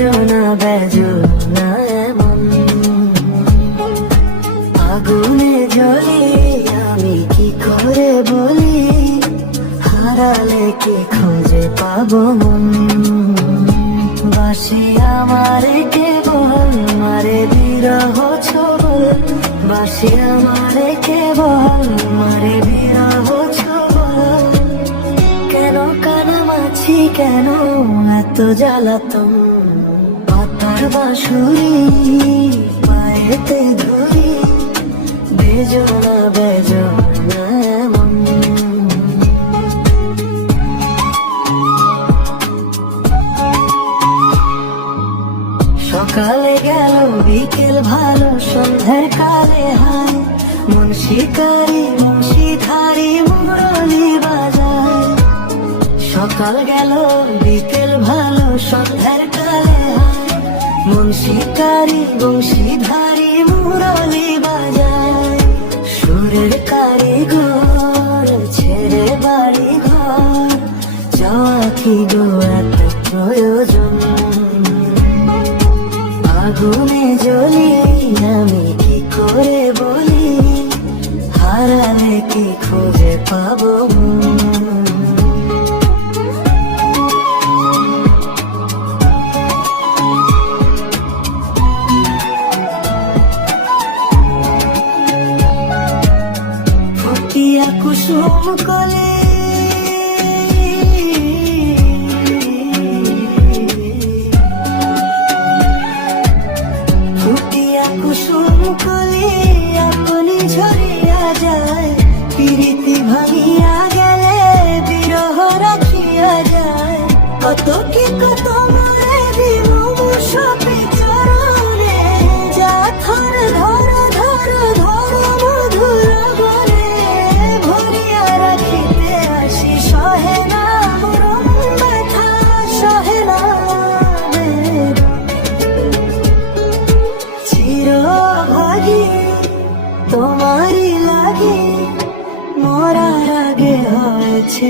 বেজনা বেজনা এমন আগুনে জ্বলি আমি কি করে বলি হারালে কি খুঁজে পাবো মন বাসি আমারে কেবল মারে বিরহ ছবল বাসি আমারে কেবল মারে বিরহ ছবল কেন কানামাছি কেন এত জ্বালাতন পাতার বাঁশুরি পায়েতে ধরি বেজনা বেজনা এমন সকালে গেল বিকেল ভালো সন্ধ্যার কালে হায় মন শিকারি মুন্সিধারি মুরলি বাজায় সকাল গেল বিকেল ভালো সন্ধ্যার কালে হায় মন শিকারি বংশীধারি মুরলি বাজায় সুরের কারিগর ছেড়ে বাড়ি ঘর যাওয়া কি গো এত প্রয়োজন আগুনে জ্বলি আমি কি করে বলি হারালে কি খুঁজে পাবো ফুটিয়া কুসুম কলে কুসুম কলি আপনি ঝরিয়া যায় প্রীতি ভাঙিয়া গেলে বিরহ রাখিয়া যায় কত কি কত মরে দিব সপি চরণে যা থর ধর ধর ধর মধুর গলে ভরিয়া রাখিতে আসি সহে না মরম ব্যথা সহে না চিরভাগী তোমারই লাগে মরার আগে হয়েছে